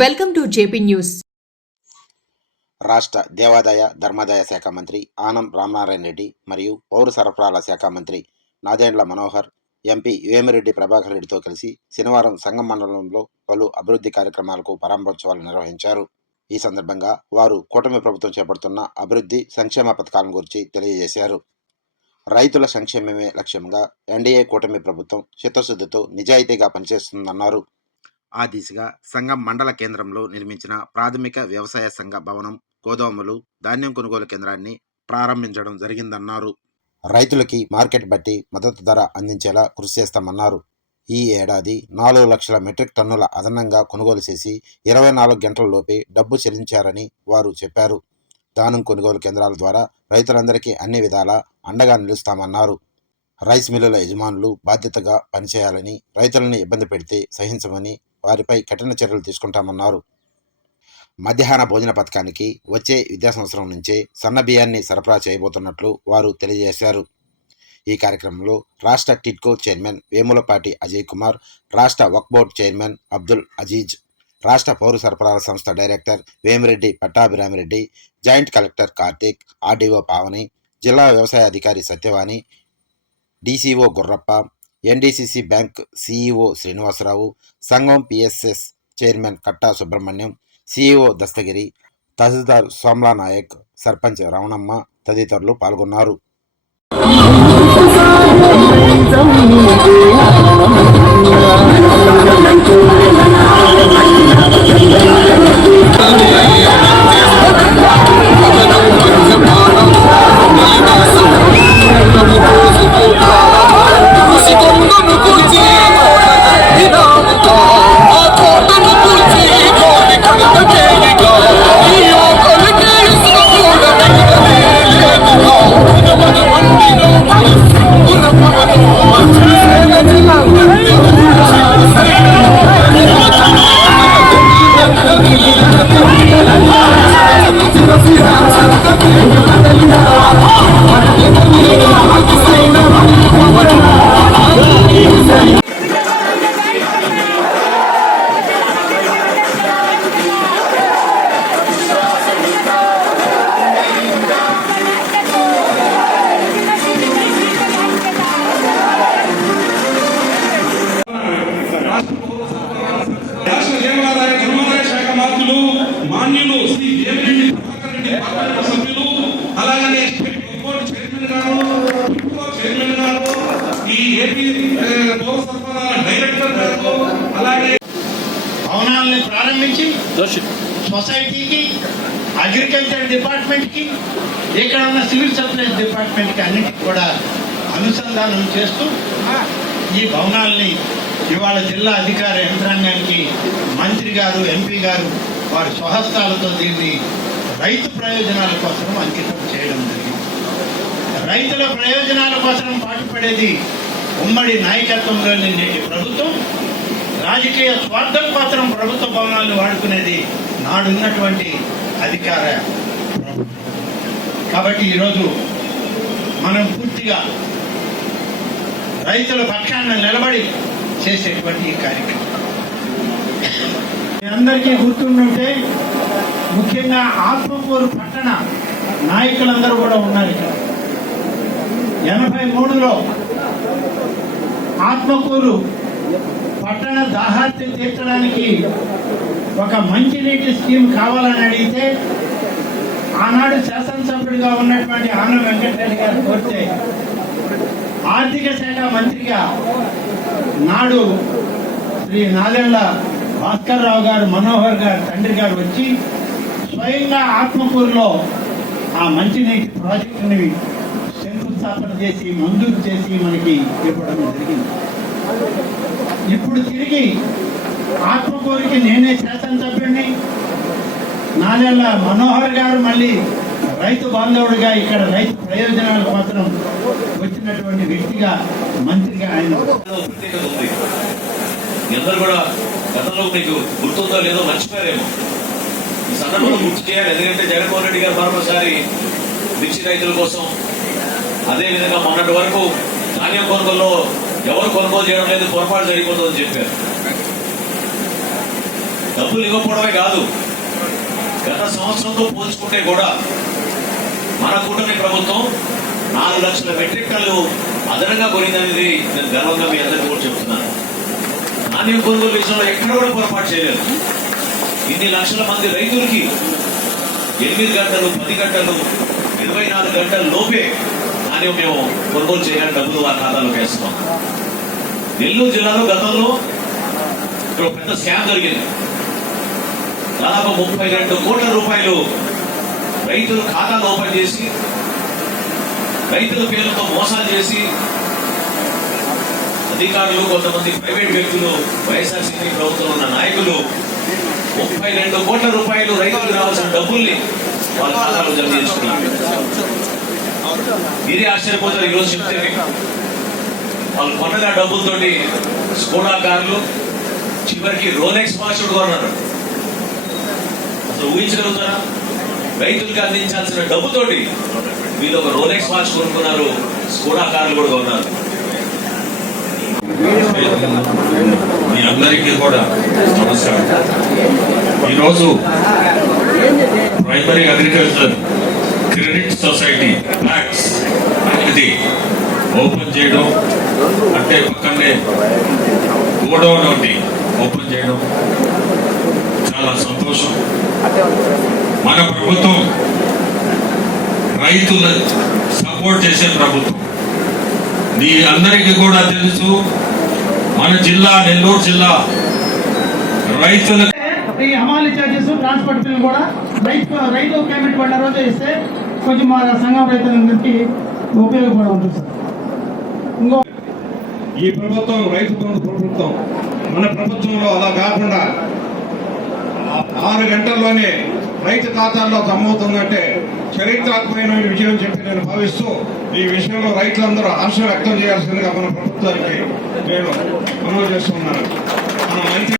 Welcome to JP news. రాష్ట్ర దేవాదాయ ధర్మాదాయ శాఖ మంత్రి ఆనం రామనారాయణ రెడ్డి మరియు పౌర సరఫరాల శాఖ మంత్రి నాదేండ్ల మనోహర్ ఎంపీ వేమిరెడ్డి ప్రభాకర్ రెడ్డితో కలిసి శనివారం సంగం మండలంలో పలు అభివృద్ధి కార్యక్రమాలకు ప్రారంభోత్సవాలు నిర్వహించారు. ఈ సందర్భంగా వారు కూటమి ప్రభుత్వం చేపడుతున్న అభివృద్ధి సంక్షేమ పథకాలను గురించి తెలియజేశారు. రైతుల సంక్షేమమే లక్ష్యంగా ఎన్డీఏ కూటమి ప్రభుత్వం చిత్తశుద్ధితో నిజాయితీగా పనిచేస్తుందన్నారు. ఆ దిశగా సంఘం మండల కేంద్రంలో నిర్మించిన ప్రాథమిక వ్యవసాయ సంఘ భవనం గోదాములు ధాన్యం కొనుగోలు కేంద్రాన్ని ప్రారంభించడం జరిగిందన్నారు. రైతులకి మార్కెట్ బట్టి మద్దతు ధర అందించేలా కృషి చేస్తామన్నారు. ఈ ఏడాది నాలుగు లక్షల మెట్రిక్ టన్నుల అదనంగా కొనుగోలు చేసి ఇరవై నాలుగు గంటలలోపే డబ్బు చెల్లించారని వారు చెప్పారు. ధాన్యం కొనుగోలు కేంద్రాల ద్వారా రైతులందరికీ అన్ని విధాలా అండగా నిలుస్తామన్నారు. రైస్ మిల్లుల యజమానులు బాధ్యతగా పనిచేయాలని రైతులను ఇబ్బంది పెడితే సహించమని వారిపై కఠిన చర్యలు తీసుకుంటామన్నారు. మధ్యాహ్న భోజన పథకానికి వచ్చే విద్యా సంవత్సరం నుంచే సన్న బియ్యాన్ని సరఫరా చేయబోతున్నట్లు వారు తెలియజేశారు. ఈ కార్యక్రమంలో రాష్ట్ర టిడ్కో చైర్మన్ వేములపాటి అజయ్ కుమార్ రాష్ట్ర వక్ చైర్మన్ అబ్దుల్ అజీజ్ రాష్ట్ర పౌర సరఫరాల సంస్థ director Vemireddy Pattabhiramireddy joint collector Karthik RDO Pavani జిల్లా వ్యవసాయ అధికారి Satyavani DCO Gurrappa NDCC bank CEO Srinivasa Rao సంఘం PSS chairman Katta Subrahmanyam CEO Dastagiri తహసీల్దార్ సోమ్లా నాయక్ సర్పంచ్ రమణమ్మ తదితరులు పాల్గొన్నారు. ఈ ఏపీ పౌర అలాగే భవనాలని ప్రారంభించి సొసైటీకి అగ్రికల్చర్ డిపార్ట్మెంట్కి ఇక్కడ ఉన్న సివిల్ సప్లైస్ డిపార్ట్మెంట్కి అన్నిటికి కూడా అనుసంధానం చేస్తూ ఈ భవనాల్ని ఇవాళ జిల్లా అధికార యంత్రాంగానికి మంత్రి గారు ఎంపీ గారు వారి స్వహస్తాలతో దీన్ని రైతు ప్రయోజనాల కోసం అంకితం చేయడం జరిగింది. రైతుల ప్రయోజనాల కోసం పాటుపడేది ఉమ్మడి నాయకత్వంలోని నేటి ప్రభుత్వం రాజకీయ స్వార్థం కోసం ప్రభుత్వ భవనాలు వాడుకునేది నాడున్నటువంటి అధికార కాబట్టి ఈరోజు మనం పూర్తిగా రైతుల పక్షాన నిలబడి చేసేటువంటి ఈ కార్యక్రమం. మీ అందరికీ గుర్తుండుంటే ముఖ్యంగా ఆత్మకూరు పట్టణ నాయకులందరూ కూడా ఉన్నారు ఇక్కడ. ఎనభై మూడులో ఆత్మకూరు పట్టణ దాహార్తి తీర్చడానికి ఒక మంచినీటి స్కీమ్ కావాలని అడిగితే ఆనాడు శాసనసభ్యుడిగా ఉన్నటువంటి ఆన వెంకటరెడ్డి గారు కోరితే ఆర్థిక శాఖ మంత్రిగా నాడు శ్రీ నాదెళ్ళ భాస్కర్ రావు గారు మనోహర్ గారు తండ్రి గారు వచ్చి స్వయంగా ఆత్మకూరులో ఆ మంచినీటి ప్రాజెక్టుని శంకుస్థాపన చేసి మంజూరు చేసి మనకి ఇవ్వడం జరిగింది. ఇప్పుడు తిరిగి ఆత్మకూరికి నేనే శాసనసభ్యుడిని నాదెళ్ళ మనోహర్ గారు మళ్ళీ రైతు బాంధవుడిగా ఇక్కడ రైతు ప్రయోజనాల కోసం వచ్చినటువంటి వ్యక్తిగా మంత్రిగా ఆయన ప్రత్యేకత ఉంది. అందరూ కూడా గతంలో మీకు గుర్తుందో లేదో మర్చిపోయారేమో. ఈ సందర్భంలో గుర్తు చేయాలి ఎందుకంటే జగన్మోహన్ రెడ్డి గారు మరొకసారి మిర్చి రైతుల కోసం అదే విధంగా మొన్నటి వరకు ధాన్యం కొనుగోలులో ఎవరు కొనుగోలు చేయడం లేదు పొరపాటు జరిగిపోతుందని చెప్పారు. డబ్బులు ఇవ్వకపోవడమే కాదు గత సంవత్సరంతో పోల్చుకుంటే కూడా మన కూటమి ప్రభుత్వం నాలుగు లక్షల మెట్రిక్ టన్లు అదనంగా కొనిందనేది నేను గర్వంగా మీ అందరికీ కూడా చెప్తున్నాను. ధాన్యం కొనుగోలు విషయంలో ఎక్కడ కూడా పొరపాటు చేయలేదు. ఇన్ని లక్షల మంది రైతులకి ఎనిమిది గంటలు పది గంటలు ఇరవై నాలుగు గంటల లోపే ధాన్యం మేము కొనుగోలు చేయడానికి డబ్బులు వారి ఖాతాలో వేస్తున్నాం నెల్లూరు జిల్లాలో గతంలో ఇక్కడ పెద్ద స్కామ్ జరిగింది. దాదాపు ముప్పై రెండు కోట్ల రూపాయలు రైతుల ఖాతాలు ఓపెన్ చేసి రైతుల పేరుతో మోసాలు చేసి అధికారులు కొంతమంది ప్రైవేట్ వ్యక్తులు వైఎస్ఆర్సీపీ ప్రభుత్వం ఉన్న నాయకులు ముప్పై రెండు కోట్ల రూపాయలు రైతులకు రావాల్సిన డబ్బుల్ని వాళ్ళ ఖాతాలో జమ చేసుకున్నారు ఇది ఆశ్చర్యపోతారు ఈరోజు చెప్తే వాళ్ళు కొన్నగా డబ్బులతోటి స్కోడా కార్లు చివరికి రోలెక్స్ వాచ్ కొన్నారు. అసలు ఊహించగలుగుతారా? రైతులకు అందించాల్సిన డబ్బుతోటి వీళ్ళు ఒక రోలెక్స్ వాచ్ కొనుక్కున్నారు స్కోడా కార్లు కూడా కొన్నారు. మీ అందరికీ కూడా నమస్కారం. ఈరోజు primary agriculture credit society PACS అనేది ఓపెన్ చేయడం అంటే పక్కనే గోడౌన్ ఒకటి ఓపెన్ చేయడం చాలా సంతోషం. మన ప్రభుత్వం రైతుల సపోర్ట్ చేసే ప్రభుత్వం. మీ అందరికీ కూడా తెలుసు మన జిల్లా నెల్లూరు జిల్లా రైతుల ఈ హమాలి చార్జెస్ ట్రాన్స్పోర్ట్ బిల్ కూడా రైతు రైతు పేమెంట్ పడిన రోజు ఇస్తే కొంచెం మా సంఘం రైతులందరికీ ఉపయోగపడి ఉంటుంది సార్. ఇంకో ఈ ప్రభుత్వం రైతు బంధు ప్రభుత్వం మన ప్రభుత్వంలో అలా కాకుండా ఆరు గంటల్లోనే రైతు ఖాతాల్లో జమ అవుతుందంటే చరిత్రాత్మకమైన విజయం చెప్పి నేను భావిస్తూ ఈ విషయంలో రైతులందరూ హర్షం వ్యక్తం చేయాల్సిందిగా మన ప్రభుత్వానికి నేను మనవి చేస్తున్నాను. మన మంత్రి